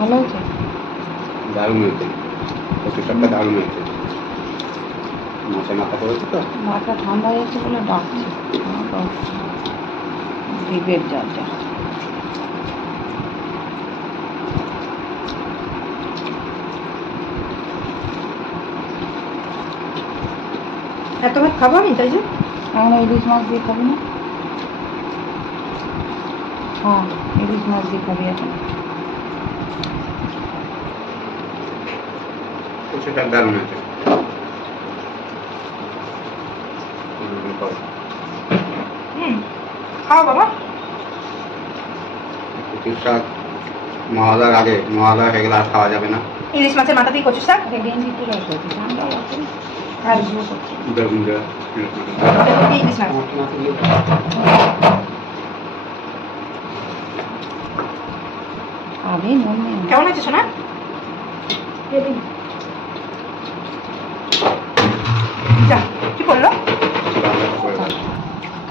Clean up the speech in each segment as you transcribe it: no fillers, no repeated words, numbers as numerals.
ভালো হয়েছে, দারুণ হয়েছে, কচু শাকটা দারুণ হয়েছে। মাছের মাথা করেছে তো, মাথা ঠান্ডা হয়েছে বলে ডাকছে। ডিবের যা যা এত ভাত খাবো আমি, তাই যে এখন ইলিশ মাছ দিয়ে খাবি না? হ্যাঁ, ইলিশ মাছ দিয়ে খাবি এখন। কচু শাক দারুণ হয়েছে। খাও বাবা। কচু শাক মহালয়ার আগে, মহালয়া হয়ে গেলে আর খাওয়া যাবে না। ইলিশ মাছের মাথা দিয়ে কচু শাক, গেঞ্জি পুরো করছে, ঠান্ডা লাগছে আর বেগুন দেওয়া, ইলিশ মাছ। আরে নুন নেই। কেমন হয়েছে সোনা? যা, কি করলো?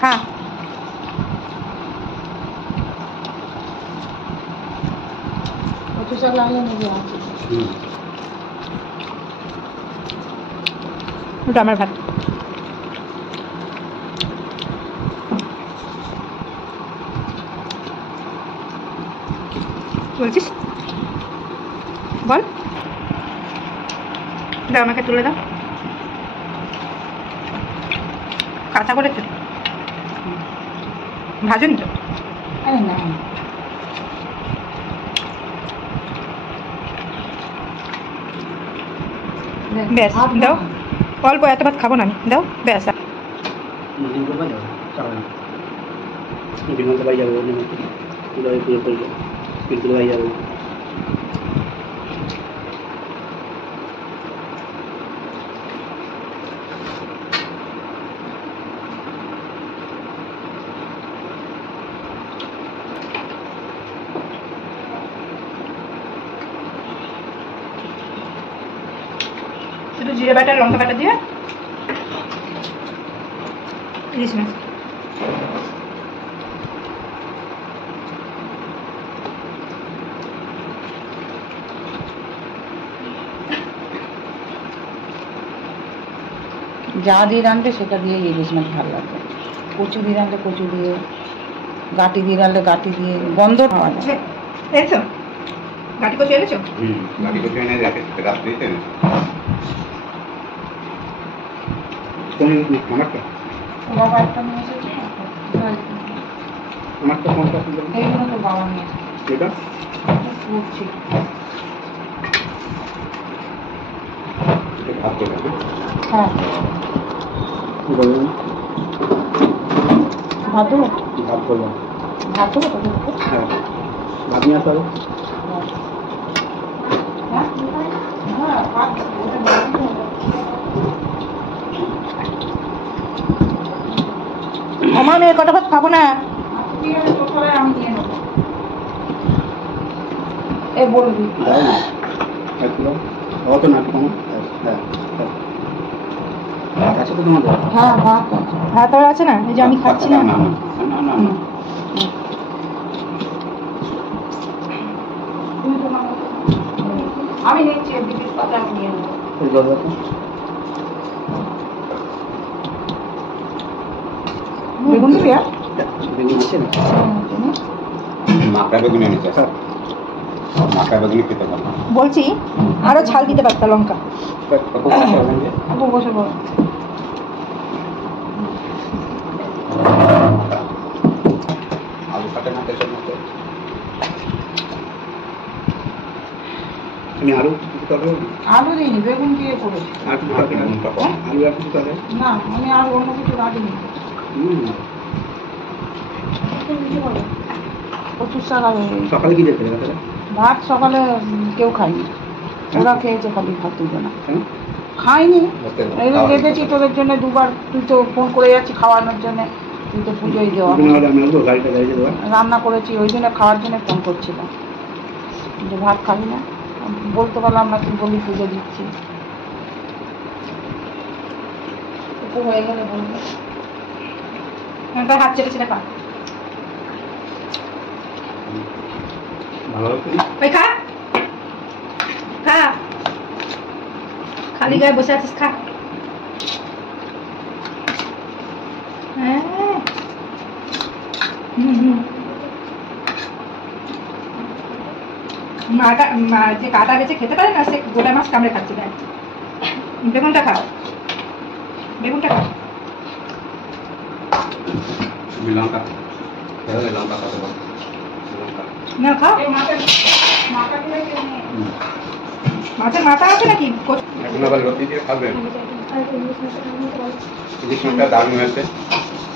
খা। কচু শাক লাগলে নেবে আছে। ওটা আমার ভাত। বলছিস বল, দাও আমাকে তুলে দাও। কাঁচা করেছো, ভাজুন তো। আরে না, ব্যাস দাও, অল্প, এত ভাত খাবো না আমি, দাও ব্যাস। শুধু জিরে বাটা, লঙ্কা বাটা দিয়ে ইলিশ মাছ। যা দিয়ে রাঁধবে সেটা দিয়ে ইলিশ মাছ ভালো লাগবে। কচু দিয়ে রাঁধলে কচু দিয়ে, গাঁটি দিয়ে রাঁধলে গাঁটি দিয়ে, গন্ধ পাওয়া যায়। এনেছো গাঁটি কচু এনেছো? গাড়ি কচু এনে রাখে, রাত্রিতে এনে আমারটা বাবা একটা নিয়ে এসেছে, আমারটা কোনটা এইগুলো তো বাবা নিয়ে এসেছে। এটা করছি ভাত করে হ্যাঁ, ভাত ভাত করলাম। ভাত হ্যাঁ, ভাত নিয়ে আসতে হবে। আমার মেয়ে কটা ভাত খাবো না। আমি নিয়ে নেবো, এ বলবি দাও না, একদম অত না কম। হ্যাঁ ভাত আছে তো তোমাদের? হ্যাঁ ভাত আছে। ভাত আর আছে না, এই যে আমি খাচ্ছি না। না না না না, আমি নিচ্ছি, দিদির পাতে আমি নিয়ে নেবো। এই দাও দাও। বেগুন দিবি? বেগুন আছে না? মাকড়া বেগুন এনেছে স্যার, মাকড়া বেগুন খেতে পারো। বলছি আরো ঝাল দিতে পারতা লঙ্কা। বসে বল। আলু কাটে না তেলের মতো। আমি আলু তবে আলু দিইনি, বেগুন দিয়ে করেছি। আর কিছু তবে আলু আর কিছু তবে না, আমি আর অন্য কিছু রাঁধিনি। প্রচুর শাক আলু। সকালে কি যেতে হবে? ভাত সকালে কেউ খায়নি, ওরা খেয়েছে খালি, ভাত তুলবে না। খাইনি, এই রেখেছি তোদের জন্য দুবার, তুই তো ফোন করে যাচ্ছি খাওয়ানোর জন্য, তুই তো পুজোয় দেওয়া রান্না করেছি, ওই জন্য খাওয়ার জন্য ফোন করছিলাম যে ভাত খাবি না, বলতে পারলাম না, তুই বলি পুজো দিচ্ছি। হয়ে গেলে বলবে। হাত চেটে চেটে খা। ভালো ওই খা। খালি গায়ে বসে আছিস, খা। হ্যাঁ। যে কাটা বেছে খেতে পারে না, সে গোটা মাছ কামড়ে খাচ্ছে। দেখ, বেগুনটা খাও, বেগুনটা খাও। লঙ্কা লঙ্কা খাতে পারো, না খাও। মাছের মাথা আছে নাকি? এখন আবার লতি দিয়ে খাবেন। ইলিশ মাছটা দারুণ হয়েছে,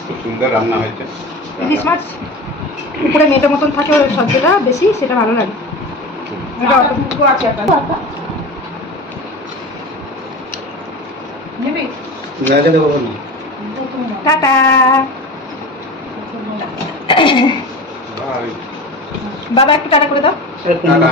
খুব সুন্দর রান্না হয়েছে। ইলিশ মাছ উপরে মেয়েটার মতন থাকে, ওর সবজিটা বেশি, সেটা ভালো লাগে। এটা টুকরো আছে একটা। নেবি? টাটা। বাই। বাবা একটু টাটা করে দাও। টাটা।